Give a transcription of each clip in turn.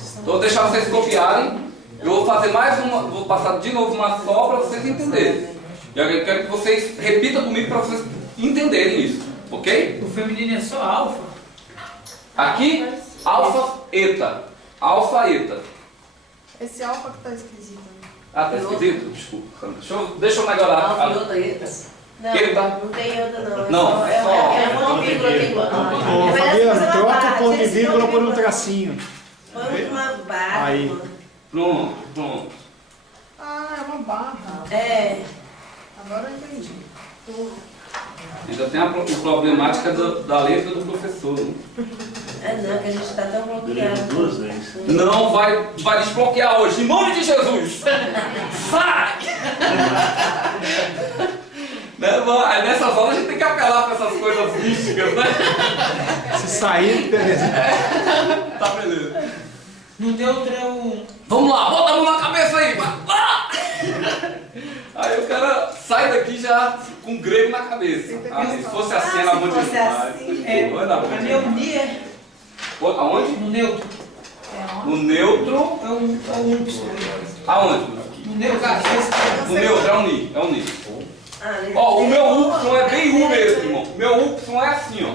Então, vou deixar vocês copiarem. Eu vou fazer mais uma, vou passar de novo uma só para vocês entenderem. E eu quero que vocês repitam comigo para vocês entenderem isso, ok? O feminino é só alfa. Aqui, alfa, eta. Alfa, eta. Esse alfa que tá esquisito. Ah, tá esquisito? Desculpa. Deixa eu melhorar. Alfa e outra eta. Não, Eta. não tem outra não. Não, É uma vírgula que tem Ô, Fabiano, troca o ponto e vírgula por um tracinho. Põe uma barra. Aí. Pronto, pronto. Ah, é uma barra. É. Agora eu entendi. Ainda tem a problemática da letra do professor. Né? É não, que a gente está tão bloqueado. Duas vezes. Não vai desbloquear hoje, em nome de Jesus! Sai! Né? Aí nessas horas a gente tem que apelar para essas coisas místicas, né? Se sair, beleza. Tá beleza. No neutro é um... Vamos lá, bota a mão na cabeça aí! Vai. Ah! Aí o cara sai daqui já com grego na cabeça. Ah, se fosse assim, era bom demais. Vai dar bom A demais. neunia Aonde? no neutro. No neutro. É um Y. Aonde? No neutro. No neutro, é um ni. É um ni. Ó, o meu Y é bem U mesmo, irmão. O meu Y é assim, ó.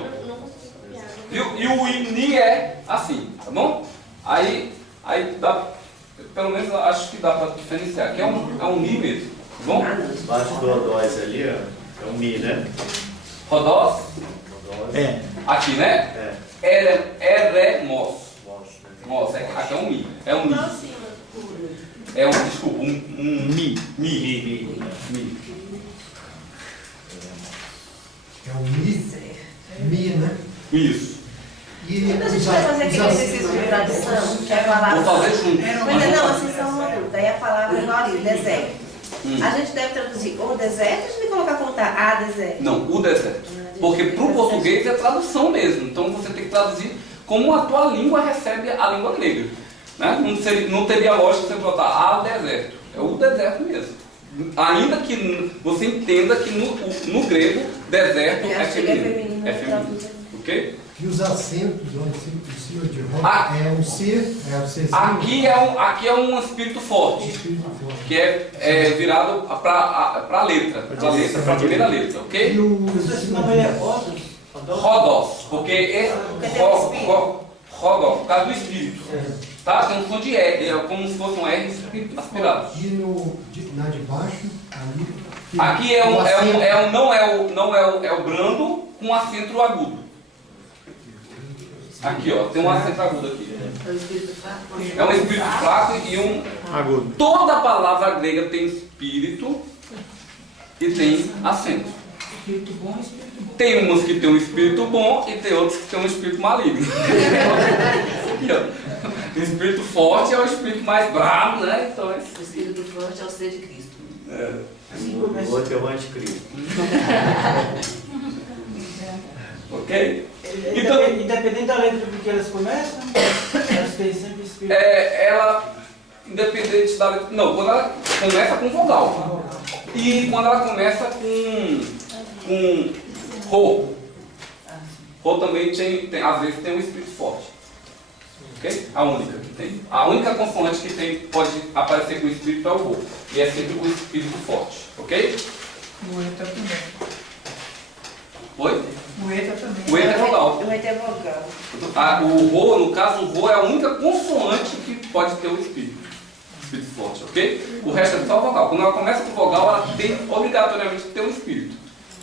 Viu? E o ni é assim, tá bom? Aí dá, pelo menos acho que dá para diferenciar. Aqui é um mi mesmo, tá bom? Baixo do odóis ali, ó. É um mi, né? Rodós. É. Aqui, né? Eremos. Nossa, aqui é um mi. É um mi. É um, desculpa, um mi. Mi. É o mi, né? Isso. E A gente vai fazer aquele exercício de tradução, que é a palavra. Vou fazer junto. Mas não, assim são uma dúvida. Aí a palavra é igual ali, deserto. A gente deve traduzir o deserto ou a gente tem que colocar contar a deserto? Não, o deserto. Porque para o português é tradução mesmo. Então você tem que traduzir como a tua língua recebe a língua grega. Né? Não teria lógica você botar a deserto. É o deserto mesmo. Ainda que você entenda que no grego, deserto é feminino. É feminino. Ok? E os acentos, ó, em cima de roda, Ah. é um C, é o Czinho. Aqui é um espírito forte, Espírito forte. que é virado para a letra, para a primeira letra, ok? E o Não, ele é rodos. Rodós, porque esse rodós, por causa do espírito, tá? Tem um som de R, é como se fosse um R espírito aspirado. E na de baixo, ali. Aqui não é o brando com acento agudo. Aqui, ó, tem um acento agudo aqui. É o espírito fraco. É um espírito fraco e um... Agudo. Toda palavra grega tem espírito e tem acento. Espírito bom e espírito bom. Tem umas que tem um espírito bom e tem outras que tem um espírito maligno. Aqui, ó. O espírito forte é o espírito mais bravo, né? Então, O espírito forte é o ser de Cristo. O outro é o anticristo. ok? Então, Independente da letra porque elas começam, elas têm sempre espírito. ela, independente da letra... Não, quando ela começa com vogal. E quando ela começa com ro. Ro também às vezes tem um espírito forte. Ok? A única que tem. A única consoante que tem, pode aparecer com o espírito é o ro. E é sempre com o espírito forte. Ok? O eta também. Oi? O eta também. O eta é vogal. O eta é vogal. O ro, no caso, o ro é a única consoante que pode ter o espírito forte, ok? O resto é só vogal. Quando ela começa com vogal, ela tem obrigatoriamente que ter um espírito.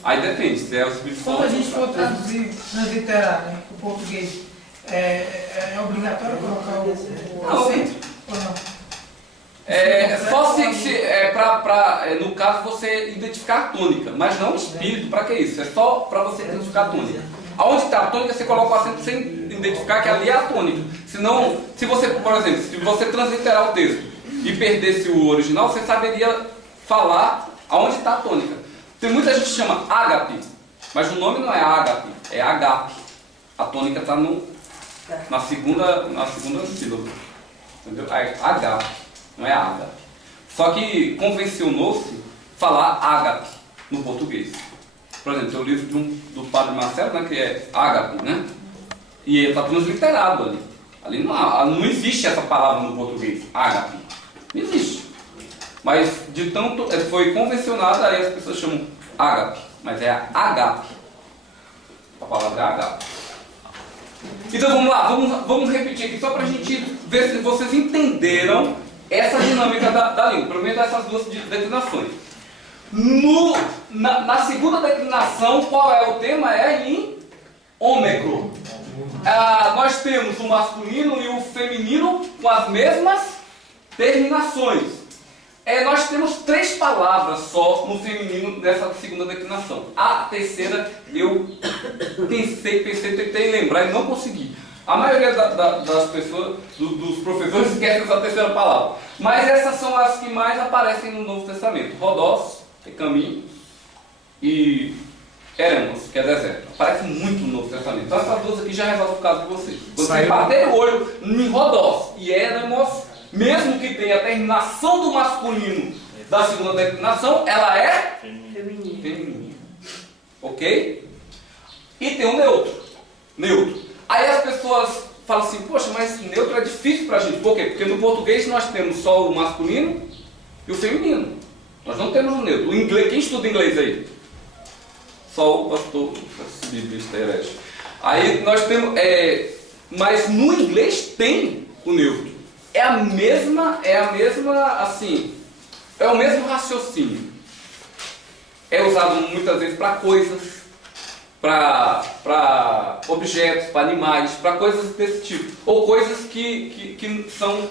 Aí depende, se é o espírito Quando forte. a gente for traduzir, transliterar, né, o português, é obrigatório colocar o Não. acento ou não? Só no caso, você identificar a tônica, mas não o espírito. Para que isso? É só para você identificar a tônica. Aonde está a tônica, você coloca o acento sem identificar que ali é a tônica. Senão, se você, por exemplo, se você transliterar o texto e perdesse o original, você saberia falar aonde está a tônica. Tem muita gente que chama ágape, mas o nome não é ágape, é agape. A tônica está na segunda sílaba. Entendeu? É agape, não é ágape. Só que convencionou-se falar ágape no português. Por exemplo, tem o livro do padre Marcelo, né, que é ágape, né? E ele está transliterado ali. Ali não existe essa palavra no português, ágape. Não existe. Mas de tanto foi convencionada, aí as pessoas chamam ágape, mas é agape. A palavra é agape. Então vamos lá, vamos repetir aqui só para a gente ver se vocês entenderam essa dinâmica da língua, pelo menos essas duas declinações. Na segunda declinação, qual é o tema? É em ômegro. Nós temos o masculino e o feminino com as mesmas terminações. Nós temos 3 palavras só no feminino nessa segunda declinação. A terceira eu tentei lembrar e não consegui. A maioria das pessoas, dos professores, esquecem essa terceira palavra. Mas essas são as que mais aparecem no Novo Testamento. Rodós, é caminho, e Eremos, que é deserto. Aparece muito no Novo Testamento. Então essas duas aqui já resolvem o caso de vocês. Você bater o olho em Rodós e Eremos, mesmo que tenha a terminação do masculino da segunda declinação, ela é feminina. Ok? E tem o neutro. Aí as pessoas falam assim, poxa, mas neutro é difícil pra gente. Por quê? Porque no português nós temos só o masculino e o feminino. Nós não temos o neutro. O inglês, quem estuda inglês aí? Só o pastor biblista herege. Aí nós temos... mas no inglês tem o neutro. É a mesma, assim, é o mesmo raciocínio. É usado muitas vezes para coisas, para objetos, para animais, para coisas desse tipo. Ou coisas que são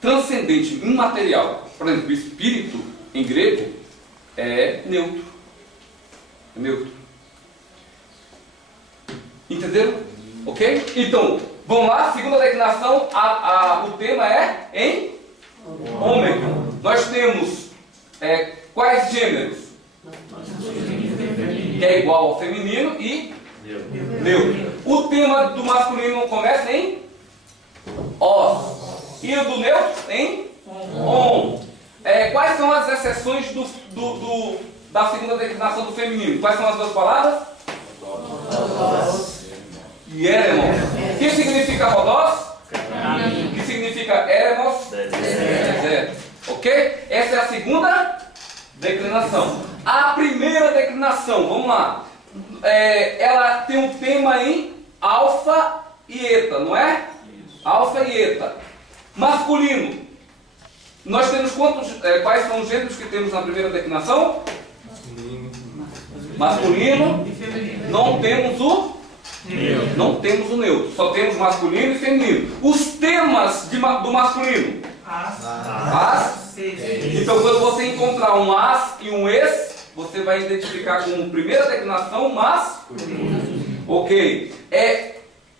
transcendentes, imaterial. Por exemplo, o espírito, em grego, é neutro. É neutro. Entenderam? Ok? Então, vamos lá, segunda declinação, o tema é em ômega. Nós temos quais gêneros? Que é igual ao feminino e neutro. O tema do masculino começa em os. E o do neutro em on. Quais são as exceções da segunda declinação do feminino? Quais são as duas palavras? Eremos. O que significa rodós? O que significa eremos? Deserto. Ok? Essa é a segunda declinação. A primeira declinação, vamos lá. Ela tem um tema em alfa e eta, não é? Alfa e eta. Masculino. Nós temos quais são os gêneros que temos na primeira declinação? Masculino. Não temos o neutro. Não temos o neutro. Só temos masculino e feminino. Os temas do masculino. As. Então quando você encontrar um as e um es, você vai identificar como primeira declinação masculino. Ok.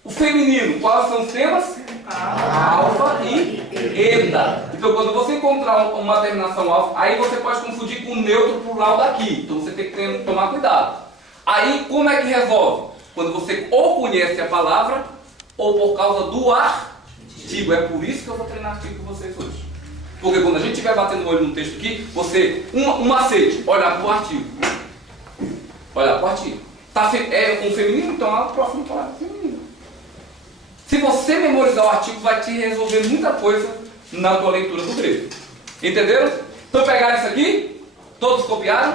O feminino, quais são os temas? Alfa e eta. Então quando você encontrar uma terminação alfa, aí você pode confundir com o neutro plural daqui. Então você tem que tomar cuidado. Aí como é que resolve? Quando você ou conhece a palavra, ou por causa do artigo. É por isso que eu vou treinar artigo com vocês hoje. Porque quando a gente estiver batendo o olho no texto aqui, um macete, olhar para o artigo. Olhar para o artigo. É um feminino, então a próxima palavra é feminina. Se você memorizar o artigo, vai te resolver muita coisa na tua leitura do grego. Entenderam? Então pegaram isso aqui? Todos copiaram?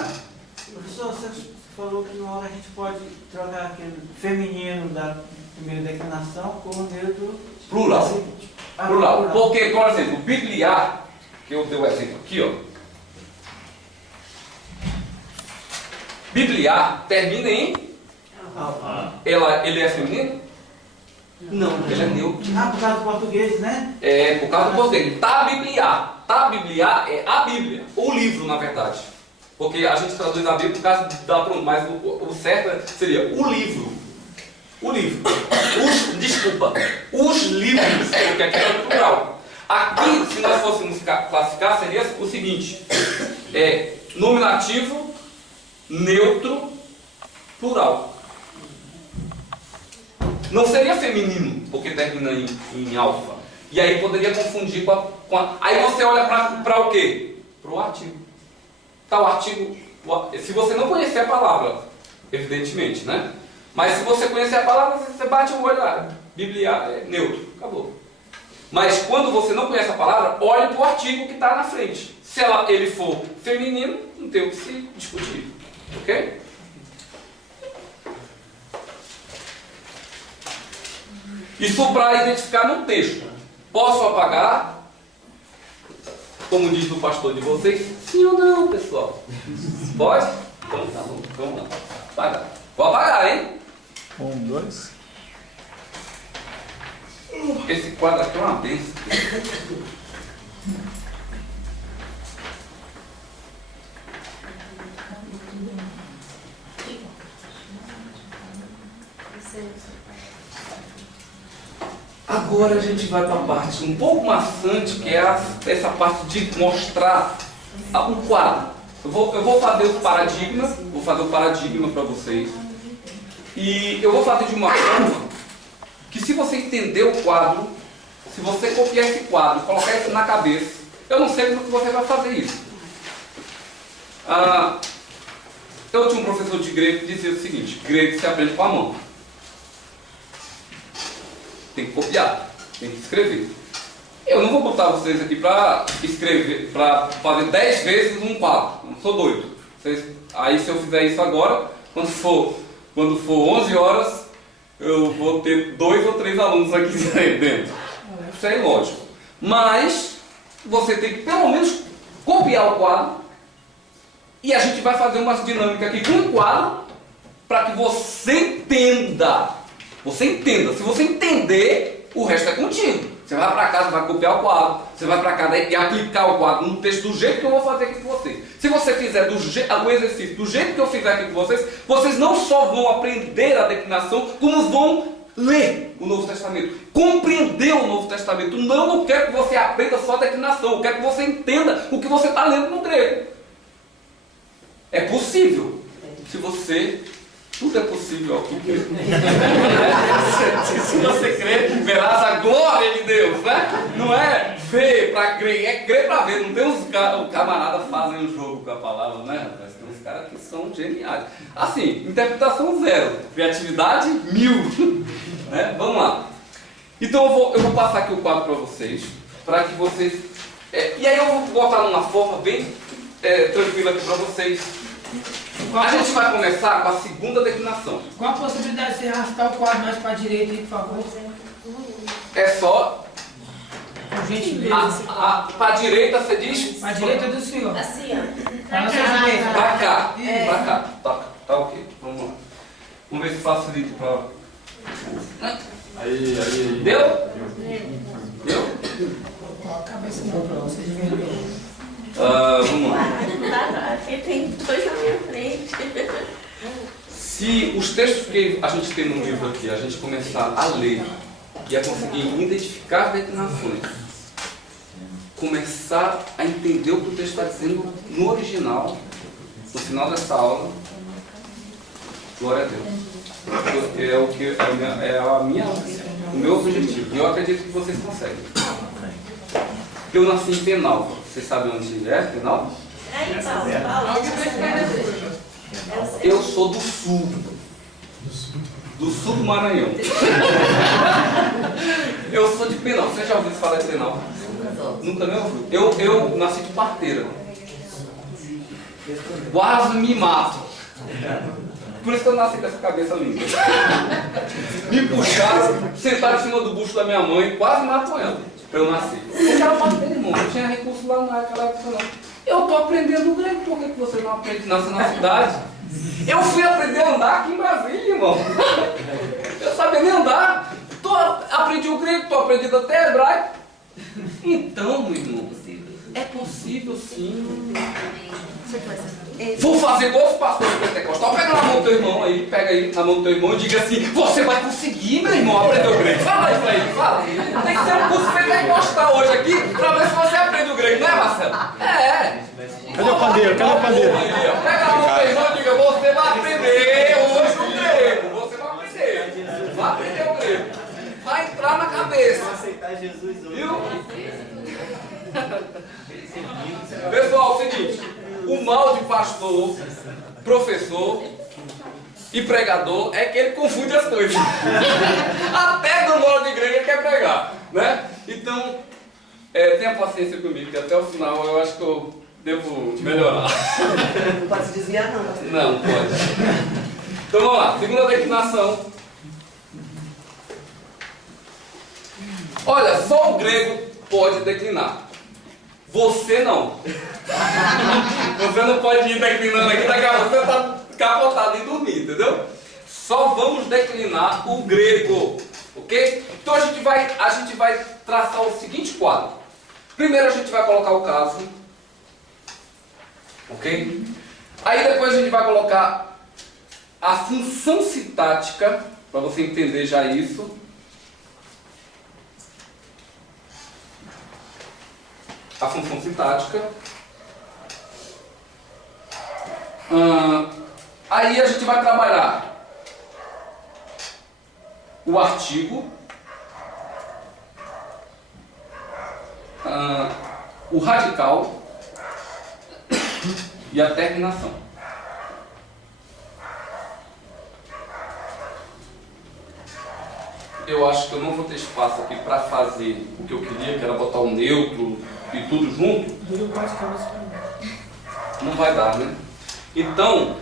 Professor, você falou que na hora a gente pode trocar aquele feminino da primeira declinação com o neutro plural. Plural. Porque, por exemplo, bibliar, que eu dei o exemplo aqui, ó. Bibliar termina em ele é feminino? Não, ele é neutro. Por causa do português, né? Por causa do português. Bibliar é a Bíblia, o livro, na verdade. Porque a gente traduz a Bíblia por causa da pronúncia, mas o certo seria o livro. O livro. Os livros, porque aqui é plural. Aqui, se nós fôssemos classificar, seria o seguinte: nominativo, neutro, plural. Não seria feminino, porque termina em alfa. E aí poderia confundir com a... Aí você olha para o quê? Para o artigo. Tá, o artigo... Se você não conhecer a palavra, evidentemente, né? Mas se você conhecer a palavra, você bate o olho lá. Bíblia é neutro, acabou. Mas quando você não conhece a palavra, olhe para o artigo que está na frente. Se ele for feminino, não tem o que se discutir. Ok? Isso para identificar no texto. Posso apagar? Como diz o pastor de vocês? Sim ou não, pessoal? Pode? Então tá bom. Vamos lá. Apagar. Vou apagar, hein? 1, 2. Esse quadro aqui é uma benção. Agora a gente vai para a parte um pouco maçante, que é essa parte de mostrar um quadro. Eu vou fazer o paradigma, para vocês. E eu vou fazer de uma forma que, se você entender o quadro, se você copiar esse quadro, colocar isso na cabeça, eu não sei como que você vai fazer isso. Eu tinha um professor de grego que dizia o seguinte: grego se aprende com a mão. Tem que copiar, tem que escrever. Eu não vou botar vocês aqui para escrever, para fazer 10 vezes um quadro. Não sou doido. Aí, se eu fizer isso agora, quando for 11 horas, eu vou ter 2 ou 3 alunos aqui dentro. Isso é ilógico. Mas você tem que pelo menos copiar o quadro. E a gente vai fazer uma dinâmica aqui com o quadro para que você entenda. Você entenda. Se você entender, o resto é contigo. Você vai para casa, vai copiar o quadro. Você vai para casa e aplicar o quadro no texto do jeito que eu vou fazer aqui com vocês. Se você fizer o exercício do jeito que eu fizer aqui com vocês, vocês não só vão aprender a declinação, como vão ler o Novo Testamento, compreender o Novo Testamento. Não quero que você aprenda só a declinação, eu quero que você entenda o que você está lendo no grego. É possível. Se você... Tudo é possível ao que crê. Se você crê, verás a glória de Deus, né? Não é ver para crer, é crer para ver. Não tem uns camaradas fazem um jogo com a palavra, né, rapaz? Tem uns caras que são geniais. Assim, interpretação 0, criatividade 1000. Né? Vamos lá. Então eu vou passar aqui o quadro para vocês, para que vocês... e aí eu vou botar numa forma bem tranquila aqui para vocês. A gente vai começar com a segunda declinação. Qual a possibilidade de você arrastar o quadro mais para a direita aí, por favor? É só... Por gentileza. Para a direita você diz... Para a direita do senhor. Assim, ó. Para a sua direita. Para cá. Para cá. Tá ok. Vamos lá. Vamos ver se facilita para... Aí. Deu? Deu? Ó, a cabeça não para vocês verem. Vamos lá. Ele tem 2 na minha frente. Se os textos que a gente tem no livro aqui, a gente começar a ler e a conseguir identificar as declinações, começar a entender o que o texto está dizendo no original, no final dessa aula, glória a Deus. O meu objetivo. E eu acredito que vocês conseguem. Eu nasci em Penalva. Vocês sabem onde é Penalva? Eu sou do sul. Do sul do Maranhão. Eu sou de Penalva. Você já ouviu falar de Penalva? Nunca nem ouviu? Eu nasci de parteira. Quase me mato. Por isso que eu nasci com essa cabeça linda. Me puxaram, sentaram em cima do bucho da minha mãe, quase matam ela. Eu nasci. Porque era parteira, irmão. Não tinha recurso lá naquela época, não. Eu estou aprendendo grego. Por que você não aprende? Nasce na cidade. Eu fui aprender a andar aqui em Brasília, irmão. Eu sabia nem andar. Aprendi o grego, estou aprendendo até hebraico. Então, meu irmão, é possível sim. Vou fazer igual os pastores pentecostais. Pega na mão do teu irmão aí, pega aí na mão do teu irmão e diga assim: você vai conseguir, meu irmão, aprender o grego. Fala isso aí, fala. Tem que ser um curso pentecostal hoje aqui para ver se você aprende o grego, não é, Marcelo? Cadê o pandeiro? Cadê o pandeiro? Pega na mão do teu irmão e diga: você vai aprender hoje o grego. Você vai aprender. Vai aprender o grego. Vai entrar na cabeça. Vai aceitar Jesus hoje. Viu? Pessoal, é o seguinte: o mal de pastor, professor, e pregador é que ele confunde as coisas. Até do modo de igreja ele quer pregar, né? Então, tenha paciência comigo, que até o final eu acho que eu devo melhorar. Não pode se desviar, não. Não, pode. Então vamos lá, segunda declinação. Olha, só o grego pode declinar. Você não. Você não pode ir declinando aqui, daqui a pouco você está capotado e dormir, entendeu? Só vamos declinar o grego, ok? Então a gente vai traçar o seguinte quadro. Primeiro a gente vai colocar o caso, ok? Aí depois a gente vai colocar a função sintática, para você entender já isso. A função sintática. Aí a gente vai trabalhar o artigo, o radical e a terminação. Eu acho que eu não vou ter espaço aqui para fazer o que eu queria, que era botar o neutro e tudo junto. Não vai dar, né? Então,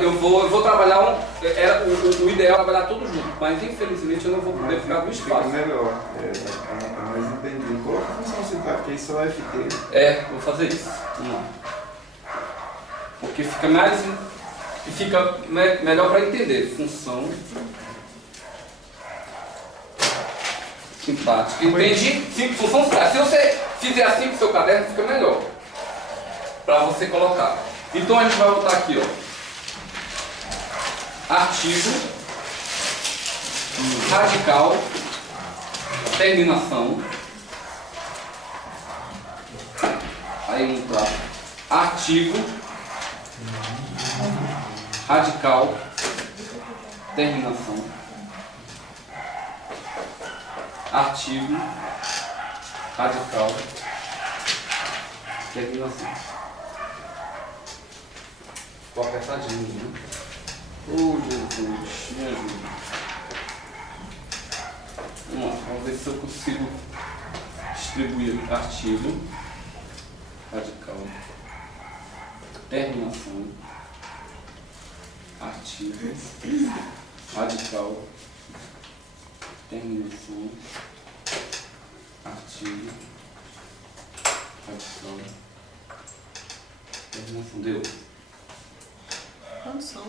eu vou trabalhar o ideal é trabalhar tudo junto, mas infelizmente eu não vou poder ficar com Fica espaço. melhor. Mas entendi. Coloca a função sintática aí, só FT. Vou fazer isso. Vamos lá. Porque fica mais. Fica melhor para entender. Função sintática. Entendi? Função sintática. Se você fizer assim com o seu caderno, fica melhor para você colocar. Então a gente vai botar aqui, ó. Artigo, radical, terminação. Aí um traço. Artigo, radical, terminação. Artigo, radical, terminação. Ficou apertadinho, né? Oh, Jesus, me ajuda. Vamos ver se eu consigo distribuir artigo, radical, terminação, artigo, radical, terminação, artigo, radical, terminação. Deu? Quantos são?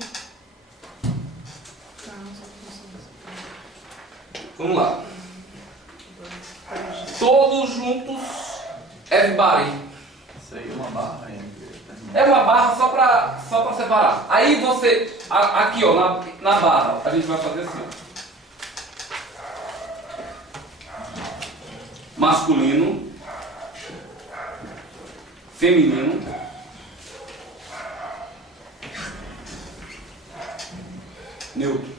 Vamos lá. Todos juntos, everybody. Isso aí é uma barra ainda. É uma barra só para separar. Aí você, aqui ó, na barra, a gente vai fazer assim. Ó. Masculino, feminino, neutro.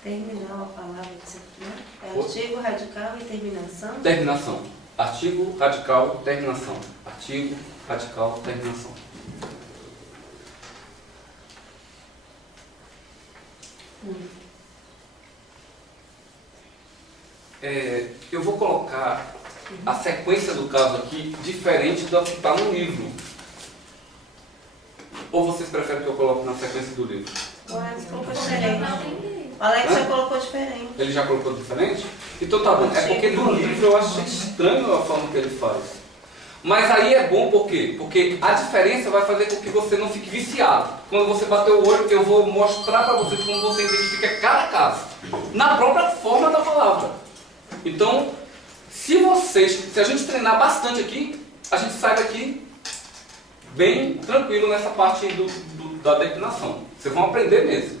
Terminal, a palavra que você falou, é artigo, radical e terminação? Terminação. Artigo, radical, terminação. Artigo, radical, terminação. Eu vou colocar a sequência do caso aqui diferente da que está no livro. Ou vocês preferem que eu coloque na sequência do livro? O Alex colocou diferente. O Alex já colocou diferente. Ele já colocou diferente? Então tá bom. É porque no livro eu achei estranho a forma que ele faz. Mas aí é bom por quê? Porque a diferença vai fazer com que você não fique viciado. Quando você bater o olho, eu vou mostrar para vocês como você identifica cada caso. Na própria forma da palavra. Então, se a gente treinar bastante aqui, a gente sai daqui bem tranquilo nessa parte da declinação. Vocês vão aprender mesmo.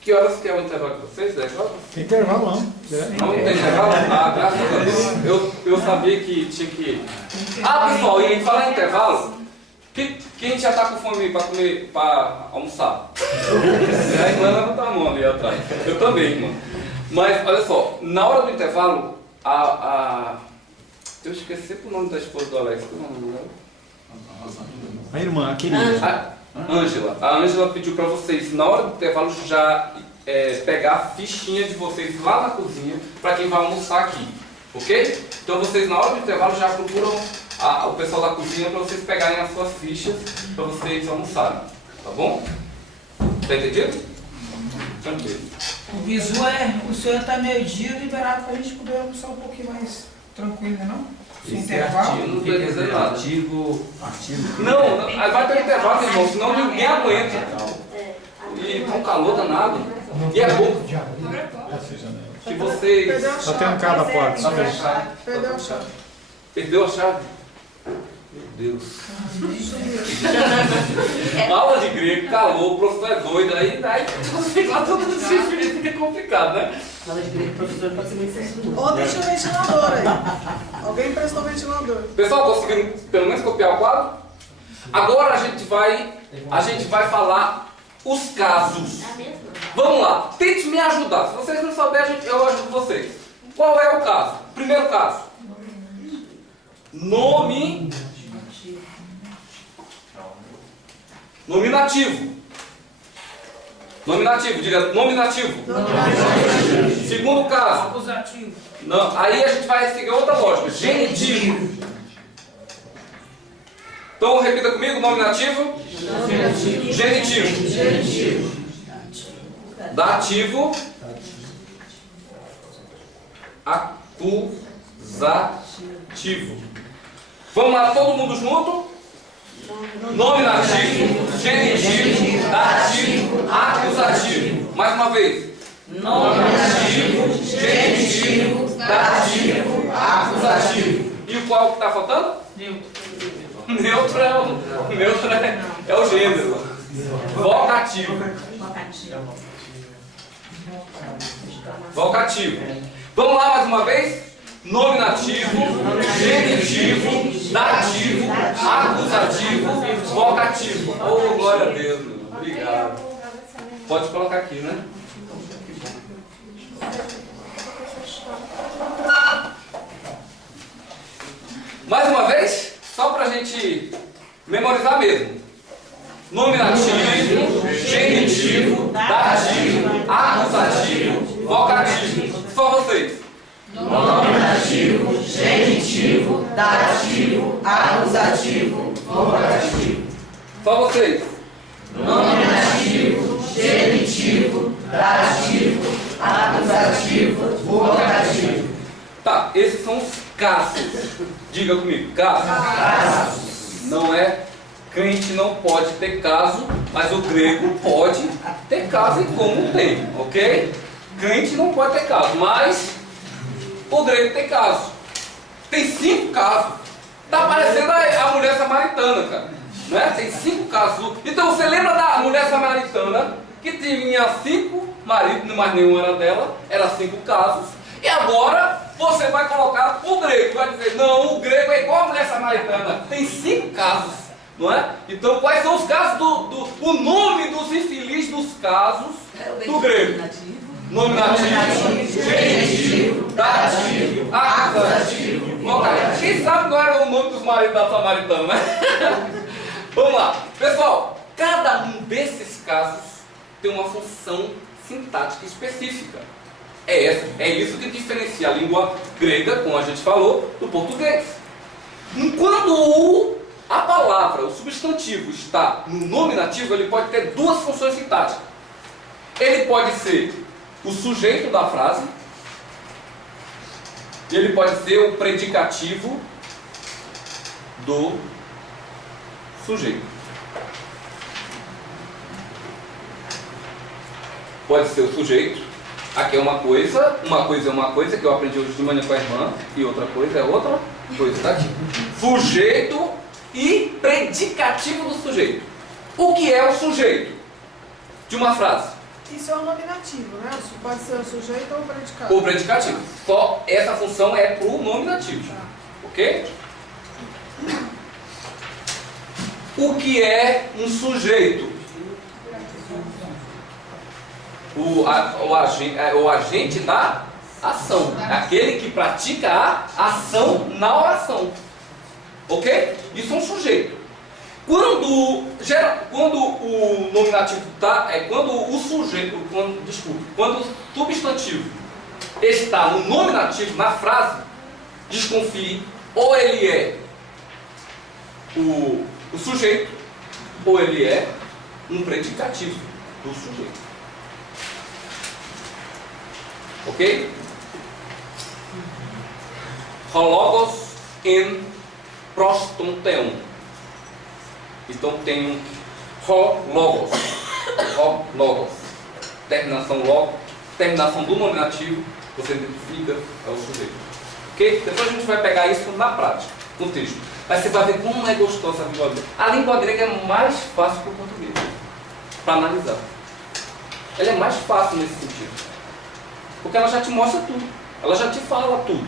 Que horas que é o intervalo de vocês? 10 horas? Tem intervalo não. Não tem intervalo? Ah, graças a Deus. Eu sabia que tinha que... Ah, pessoal, e falar em intervalo, quem já está com fome para comer, para almoçar? A irmã levanta a mão ali atrás. Eu também, irmã. Mas, olha só, na hora do intervalo, eu esqueci o nome da esposa do Alex. Qual é o nome dela? A irmã, a querida. Ângela. A Ângela pediu para vocês, na hora do intervalo, já pegar a fichinha de vocês lá na cozinha, para quem vai almoçar aqui. Ok? Então vocês, na hora do intervalo, já procuram o pessoal da cozinha para vocês pegarem as suas fichas, para vocês almoçarem. Tá bom? Tá entendido? Tranquilo. O bizu o senhor está meio-dia liberado para a gente poder almoçar um pouquinho mais tranquilo, não? Sem intervalo. Não quer dizer nada. Artigo. Não, vai ter intervalo, irmão, senão ninguém aguenta. E com calor danado. E é bom que vocês... Só tem um cara da porta. Só fechar. Perdeu a chave. Perdeu a chave? Meu Deus. Aula de grego, calor, o professor é doido, aí fica lá todo desfile, fica complicado, né? Aula de grego, professor, pode ser muito sensuoso. Ou deixa o ventilador aí. Alguém emprestou o ventilador. Pessoal, conseguiram pelo menos copiar o quadro? Agora a gente vai falar os casos. Vamos lá, tente me ajudar. Se vocês não souberem, eu ajudo vocês. Qual é o caso? Primeiro caso. Nominativo. Nominativo, diga nominativo. Segundo caso. Acusativo. Não, aí a gente vai seguir outra lógica. Genitivo. Então repita comigo, nominativo. Genitivo. Dativo. Acusativo. Vamos lá, todo mundo junto? Nominativo, genitivo, dativo, acusativo. Mais uma vez. Nominativo, genitivo, dativo, acusativo. E o qual que está faltando? Neutro é o gênero. Vocativo. Vocativo. Vamos lá mais uma vez? Nominativo, genitivo, dativo, acusativo, vocativo. Oh, glória a Deus, meu. Obrigado. Pode colocar aqui, né? Mais uma vez, só para a gente memorizar mesmo. Nominativo, genitivo, dativo, acusativo, vocativo. Só vocês. Nominativo, genitivo, dativo, acusativo, vocativo. Só vocês. Nominativo, genitivo, dativo, acusativo, vocativo. Tá, esses são os casos. Diga comigo, casos. Não é, crente não pode ter caso, mas o grego pode ter caso e como tem, ok? Crente não pode ter caso, mas o grego tem caso. Tem 5 casos. Tá parecendo a mulher samaritana, cara. Né? Tem 5 casos. Então você lembra da mulher samaritana que tinha 5 maridos, mas nenhum era dela, era 5 casos. E agora você vai colocar o grego, vai dizer, não, o grego é igual a mulher samaritana. Tem 5 casos, não é? Então quais são os casos o nome dos infelizes dos casos do grego? Nominativo, genitivo, dativo, acusativo, vocativo. Quem sabe não era o nome dos maridos da samaritana, né? Vamos lá. Pessoal, cada um desses casos tem uma função sintática específica. É isso que diferencia a língua grega, como a gente falou, do português. Enquanto a palavra, o substantivo, está no nominativo, ele pode ter 2 funções sintáticas. Ele pode ser o sujeito da frase, e ele pode ser o predicativo do sujeito. pode ser o sujeito. Aqui é uma coisa é uma coisa que eu aprendi hoje de manhã com a irmã, e outra coisa é outra coisa, tá aqui. Sujeito e predicativo do sujeito. O que é o sujeito de uma frase? Isso é um nominativo, né? Pode ser o sujeito ou o predicado. O predicativo. Só essa função é para o nominativo. Ok? O que é um sujeito? O agente da ação. Aquele que pratica a ação na oração. Ok? Isso é um sujeito. Quando o nominativo está, quando o substantivo está no nominativo, na frase, desconfie, ou ele é o sujeito, ou ele é um predicativo do sujeito. Ok? Hologos em prostonteon. Então tem um ho-logos. Ho-logos. Terminação logo, terminação do nominativo, você identifica, é o sujeito. Ok? Depois a gente vai pegar isso na prática, no texto. Mas você vai ver como é gostosa a língua grega. A língua grega é mais fácil que o português, para analisar. Ela é mais fácil nesse sentido. Porque ela já te mostra tudo. Ela já te fala tudo.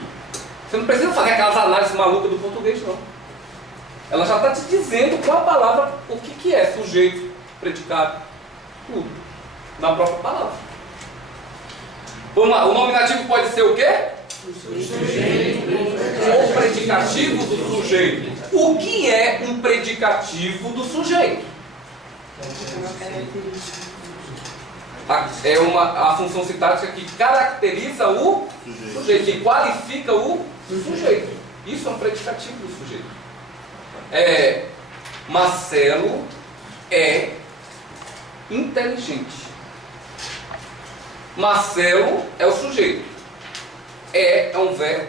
Você não precisa fazer aquelas análises malucas do português, não. Ela já está te dizendo com a palavra o que é sujeito, predicado, tudo. Na própria palavra. Vamos lá, o nominativo pode ser o quê? O predicativo do sujeito. O que é um predicativo do sujeito? É a função sintática que caracteriza o sujeito, que qualifica o sujeito. Isso é um predicativo do sujeito. Marcelo é inteligente. Marcelo é o sujeito. É um verbo.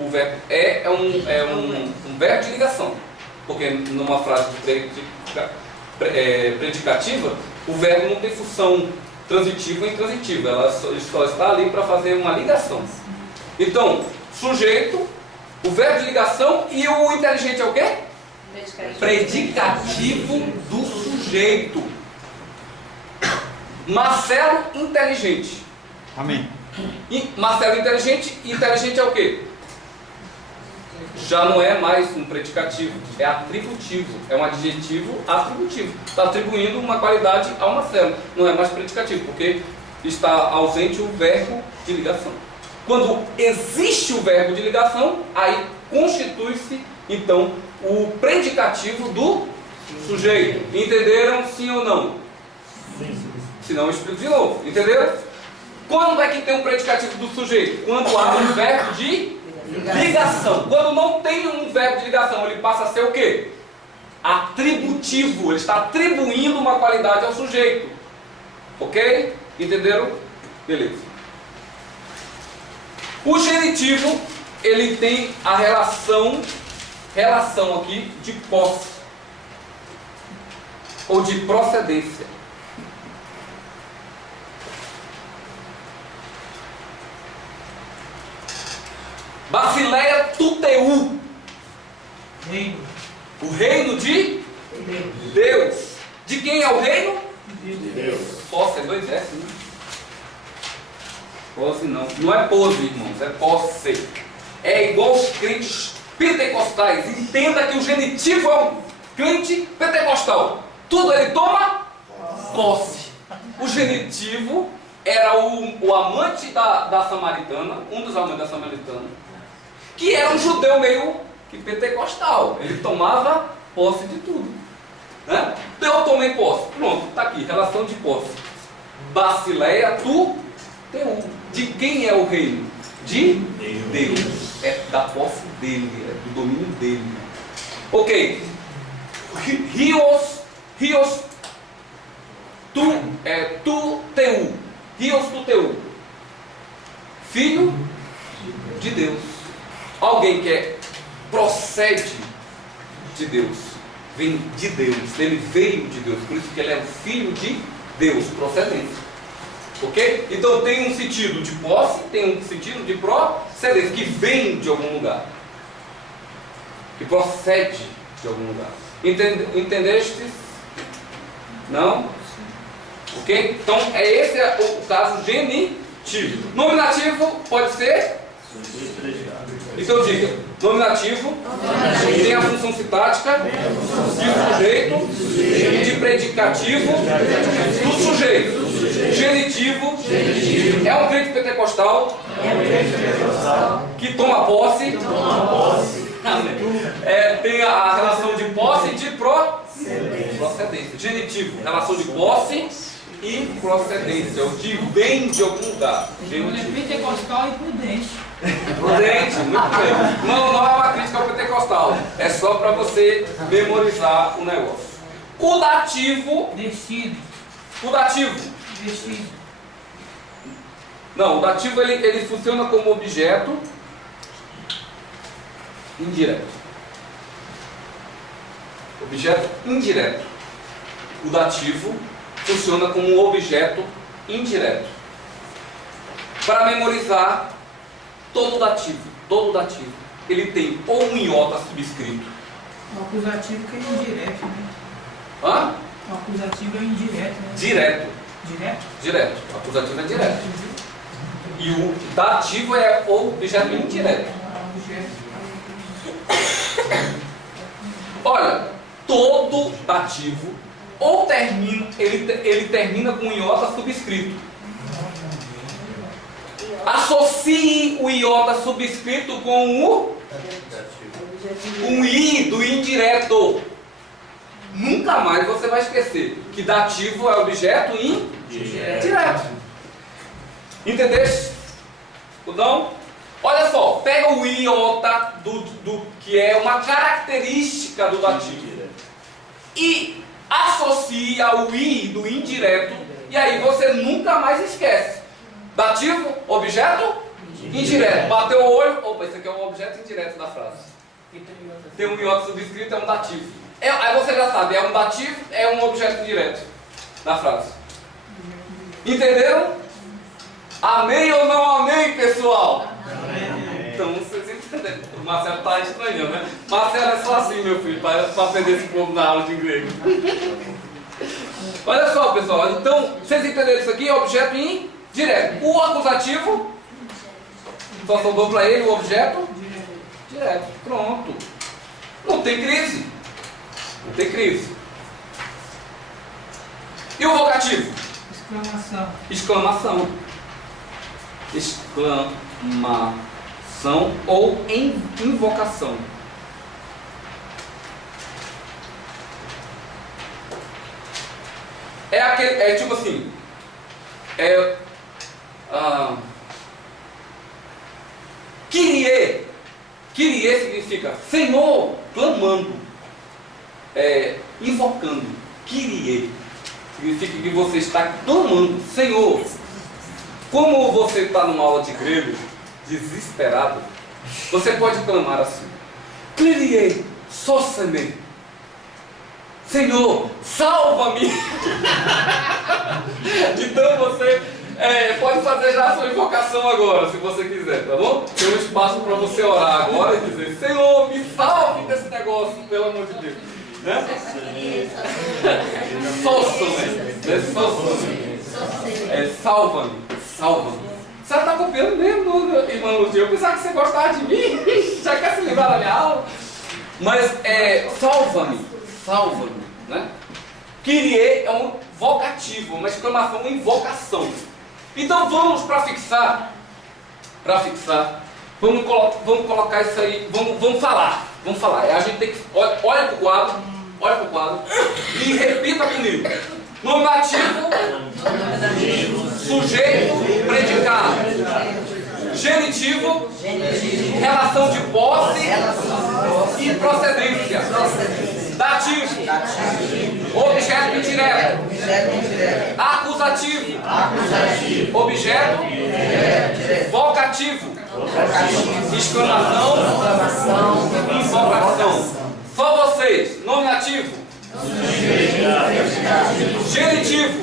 O verbo é um verbo de ligação. Porque numa frase predicativa, o verbo não tem função transitiva ou intransitiva. Ele só está ali para fazer uma ligação. Então, sujeito, o verbo de ligação, e o inteligente é o quê? Predicativo do sujeito. Marcelo inteligente. Amém. Marcelo inteligente, inteligente é o quê? Já não é mais um predicativo, é atributivo, é um adjetivo atributivo. Está atribuindo uma qualidade ao Marcelo, não é mais predicativo, porque está ausente o verbo de ligação. Quando existe o verbo de ligação, aí constitui-se, então, o predicativo do sujeito. Entenderam, sim ou não? Sim. Se não, eu explico de novo. Entenderam? Quando é que tem um predicativo do sujeito? Quando há um verbo de ligação. Quando não tem um verbo de ligação, ele passa a ser o quê? Atributivo. Ele está atribuindo uma qualidade ao sujeito. Ok? Entenderam? Beleza. O genitivo, ele tem a relação aqui de posse ou de procedência. Basileia tuteu. Reino. O reino de Deus. De quem é o reino? De Deus. Posse é 2 S, né? Posse não. Não é pose, irmãos, é posse. É igual os crentes pentecostais. Entenda que o genitivo é um crente pentecostal. Tudo ele toma posse. O genitivo era o amante da samaritana, um dos amantes da samaritana, que era um judeu meio que pentecostal. Ele tomava posse de tudo. Né? Eu tomei posse. Pronto, está aqui, relação de posse. Basileia tu teu. De quem é o reino? De Deus. É da posse dele, é do domínio dele. Ok. Rios tu teu. Rios tu teu. Filho de Deus. Alguém que procede de Deus. Vem de Deus. Ele veio de Deus. Por isso que ele é o filho de Deus. Procedência. Ok? Então tem um sentido de posse, tem um sentido de procedência, que vem de algum lugar. Que procede de algum lugar. Entendeste? Não? Ok? Então esse é o caso genitivo. Nominativo pode ser? Então diga, nominativo tem a função sintática de sujeito e de predicativo do sujeito. Genitivo é um crente pentecostal que toma posse. Tem a relação de posse e de procedência. Genitivo, relação de posse e procedência, o que vem de algum lugar. Ele é pentecostal e prudente. Prudente, muito bem. Não é uma crítica ao pentecostal. É só para você memorizar o negócio. O dativo. Vestido. O dativo. Vestido. Não, o dativo ele funciona como objeto indireto. Objeto indireto. O dativo funciona como um objeto indireto. Para memorizar todo dativo, ele tem ou um iota subscrito. O acusativo que é indireto, né? Hã? O acusativo é indireto, né? Direto. Direto? Direto. O acusativo é direto. E o dativo é o objeto indireto. Olha, todo dativo ou ele termina com um iota subscrito. Associe o iota subscrito com o i do indireto. Nunca mais você vai esquecer que dativo é objeto indireto. Entendeste? Então, olha só, pega o iota do que é uma característica do dativo e associa o i do indireto, e aí você nunca mais esquece. Dativo, objeto indireto. Bateu o olho, opa, isso aqui é um objeto indireto da frase. Tem um iota subscrito, é um dativo. Aí você já sabe, é um dativo, é um objeto indireto da frase. Entenderam? Amém ou não amém, pessoal? Amém. Então vocês entenderam. O Marcelo está estranhando, né? Marcelo é só assim, meu filho, para aprender esse povo na aula de grego. Olha só, pessoal, então, vocês entenderam isso aqui? É objeto indireto. O acusativo, só sobrou para ele o objeto direto. Pronto. Não tem crise. Não tem crise. E o vocativo? Exclamação. Exclamação. Exclamação ou invocação. É tipo assim. Kyrie. Kyrie significa Senhor, clamando. Invocando. Kyrie significa que você está clamando. Senhor. Como você está numa aula de grego, desesperado, você pode clamar assim: Kyrie, sóceme. Senhor, salva-me. Então você pode fazer já a sua invocação agora, se você quiser, tá bom? Tem um espaço para você orar agora e dizer: Senhor, me salve desse negócio, pelo amor de Deus. Né? Salva-me. Salva-me. Você está copiando mesmo, irmão Ludia? Eu pensava que você gostava de mim, já quer se livrar da minha aula. Mas salva-me, né? Kyrie é um vocativo, uma exclamação, uma invocação. Então vamos para fixar, vamos colocar isso aí, vamos falar. A gente tem que, olha para o quadro e repita comigo. Nominativo, sujeito, predicado. Genitivo, relação de posse e procedência. Dativo, objeto indireto. Acusativo, objeto vocativo. Exclamação, invocação. Só vocês. Nominativo, genitivo,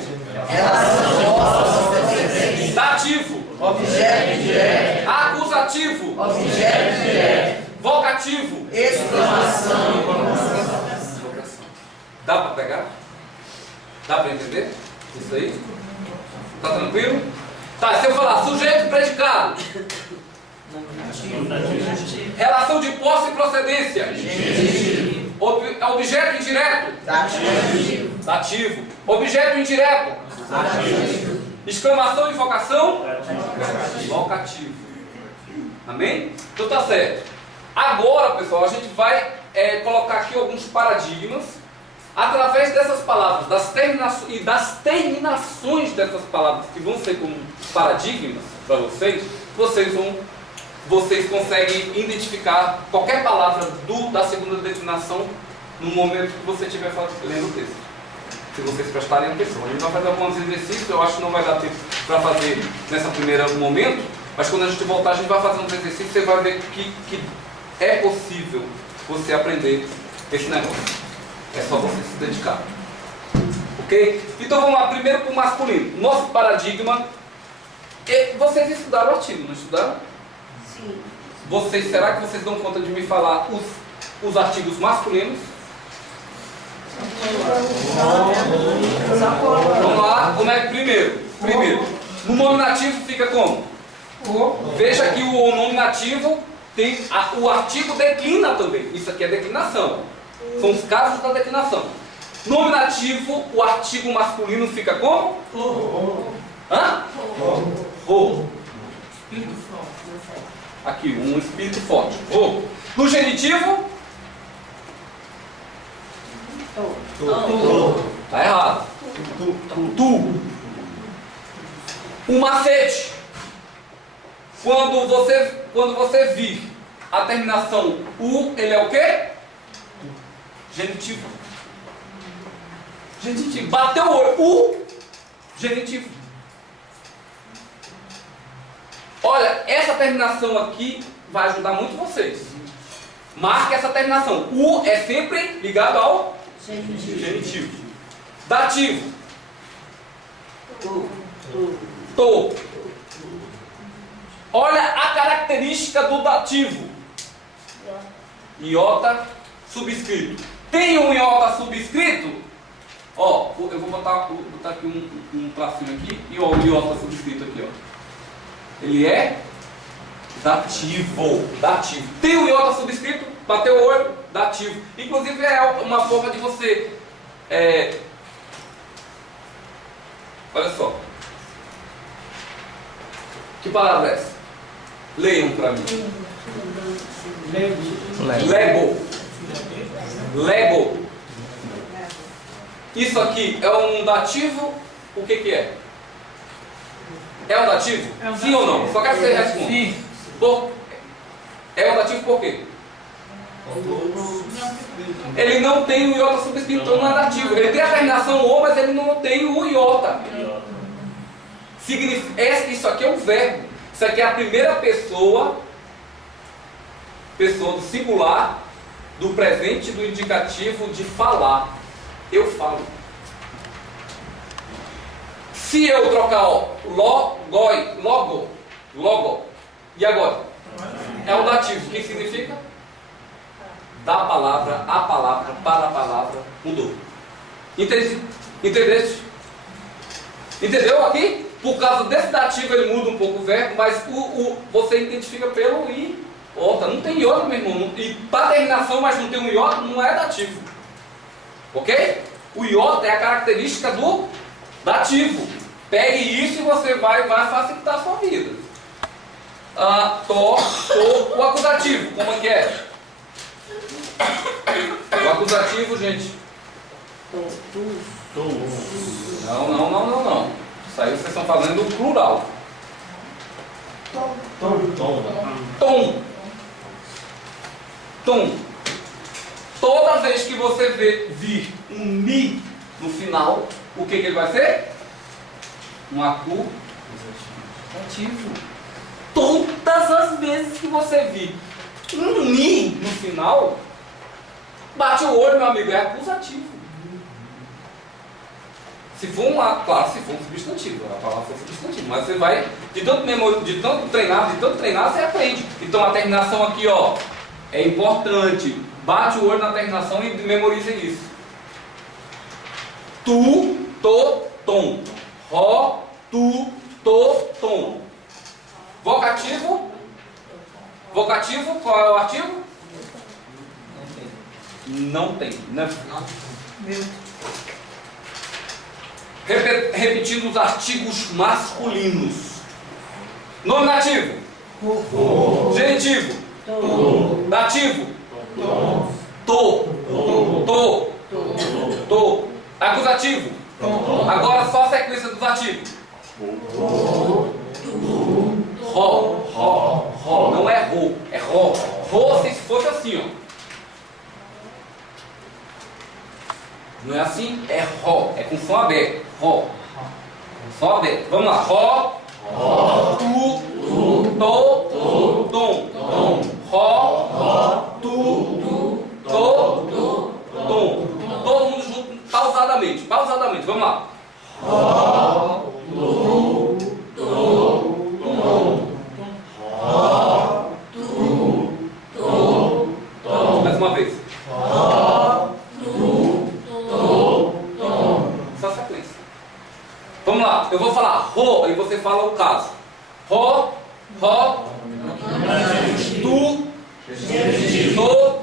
objeto indireto, acusativo, objeto direto, vocativo, exclamação, Dá para pegar? Dá para entender? Isso aí? Tá tranquilo? Tá, se eu falar sujeito e predicado, relação de posse e procedência, objeto indireto, dativo, objeto indireto, exclamação e vocação, vocativo. Amém? Então tá certo. Agora, pessoal, a gente vai colocar aqui alguns paradigmas através dessas palavras, das terminações dessas palavras que vão ser como paradigmas para vocês. Vocês conseguem identificar qualquer palavra da segunda declinação no momento que você estiver lendo o texto. Se vocês prestarem atenção. A gente vai fazer alguns exercícios, eu acho que não vai dar tempo para fazer nesse primeiro momento, mas quando a gente voltar a gente vai fazer uns exercícios e você vai ver que é possível você aprender esse negócio. É só você se dedicar. Ok? Então vamos lá, primeiro para o masculino. Nosso paradigma. Vocês estudaram o artigo, não estudaram? Sim. Será que vocês dão conta de me falar os artigos masculinos? Vamos lá, como é que primeiro? No nominativo fica como? Veja que o nominativo tem o artigo declina também. Isso aqui é declinação. São os casos da declinação. Nominativo, o artigo masculino fica como? Hã? Espírito forte. Aqui, um espírito forte. No genitivo? Tá errado. Tu. Um macete. Quando você vir a terminação U, ele é o quê? Genitivo. Bateu o olho. U, genitivo. Olha, essa terminação aqui vai ajudar muito vocês. Marque essa terminação. U é sempre ligado ao genitivo. Dativo. Tô. Olha a característica do dativo. Iota subscrito. Tem um iota subscrito? Ó, eu vou botar aqui um tracinho aqui e ó, o iota subscrito aqui, ó. Ele é dativo. Tem um iota subscrito, bateu o olho, dativo. Inclusive é uma forma de você... Olha só. Que palavra é essa? Leiam para mim. Lego. Isso aqui é um dativo. O que é? É um dativo? Sim ou não? Só quero que você responda. Sim. É um dativo por quê? Ele não tem o iota subscrito, então não é dativo. Ele tem a terminação O, mas ele não tem o iota. Isso aqui é um verbo. Isso aqui é a primeira pessoa do singular, do presente, do indicativo de falar. Eu falo. Se eu trocar logo, e agora? É um dativo. O que significa? Da palavra, a palavra, para a palavra, mudou. Entendeste? Entendeu aqui? Por causa desse dativo ele muda um pouco o verbo, mas você identifica pelo iota. Não tem iota, meu irmão. E para terminação, mas não tem um iota, não é dativo. Ok? O iota é a característica do dativo. Pegue isso e você vai facilitar a sua vida. O acusativo, como é que é? O acusativo, gente. Não. Isso aí vocês estão fazendo o plural. Tom. Toda vez que você vir um ni no final, o que ele vai ser? Um acusativo. Todas as vezes que você vir um ni no final, bate o olho, meu amigo, é acusativo. Se for claro, se for um substantivo, a palavra for substantivo, mas você vai, de tanto treinar, você aprende. Então a terminação aqui, ó, é importante. Bate o olho na terminação e memorize isso. Tu, to, tom. Ro, tu, to, tom. Vocativo. Vocativo, qual é o artigo? Não tem. Não. Repetindo os artigos masculinos. Nominativo. Genitivo. Dativo. To. Acusativo. Agora só a sequência dos ativos. Ro. Não é ro, é ro. Ro se fosse assim, ó. Não é assim? É ro. É com som aberto. Ro. Som aberto. Vamos lá. Ro. Tu. To. Tom. Ro. Tu. To. Tom. Todo mundo junto, pausadamente. Vamos lá. Ro. Mais uma vez. Só sequência. Vamos lá. Eu vou falar ro e você fala o caso. Ro. Tu. To.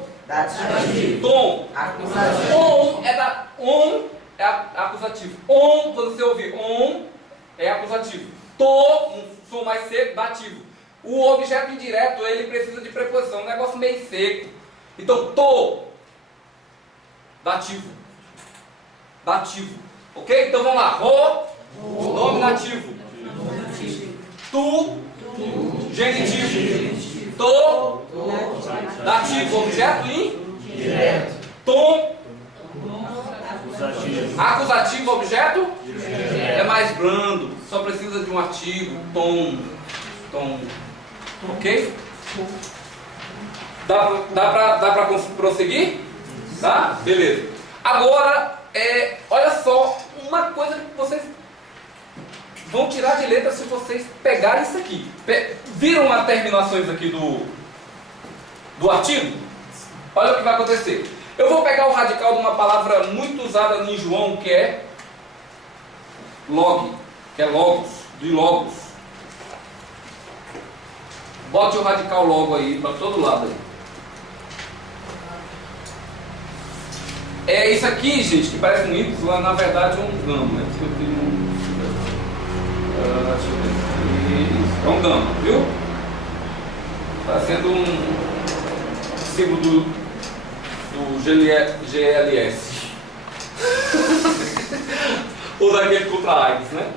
Tom. On é acusativo. On, quando você ouvir on, é acusativo. To, um som mais seco, dativo. O objeto indireto, ele precisa de preposição, um negócio meio seco. Então, to, dativo. Ok? Então vamos lá. Ro, nominativo. Tu, genitivo. To, dativo, objeto indireto. Tom, acusativo, objeto é mais brando, só precisa de um artigo, tom. Ok? Dá pra prosseguir? Tá? Beleza. Agora, olha só, uma coisa que vocês vão tirar de letra se vocês pegarem isso aqui. Viram as terminações aqui do artigo? Olha o que vai acontecer. Eu vou pegar o radical de uma palavra muito usada em João, que é log, que é logos, de logos. Bote o radical logo aí, para todo lado aí. É isso aqui, gente, que parece um Y, na verdade é um gama. Deixa eu ver é um gama, viu? Está sendo um símbolo do GLS. Ou daquele contra a AIDS, né?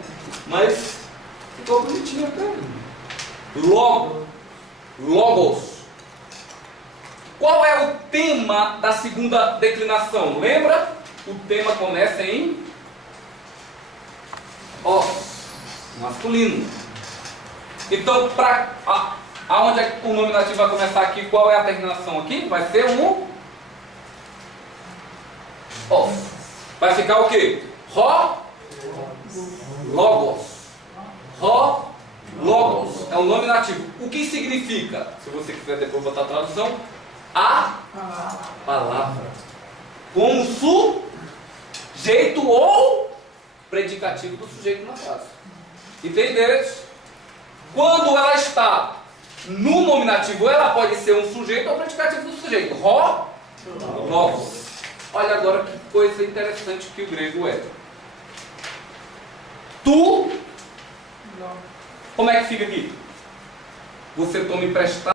Mas ficou bonitinho até. Logos. Qual é o tema da segunda declinação? Lembra? O tema começa em os, masculino. Então, aonde é que o nominativo vai começar aqui? Qual é a terminação aqui? Vai ser um os. Vai ficar o quê? Logos. Logos é um nominativo. O que significa? Se você quiser depois botar a tradução, a palavra como sujeito ou predicativo do sujeito na frase. Entenderam? Quando ela está no nominativo, ela pode ser um sujeito ou predicativo do sujeito. Logos. Olha agora que coisa interessante que o grego é. Tu. Como é que fica aqui? Você toma emprestado.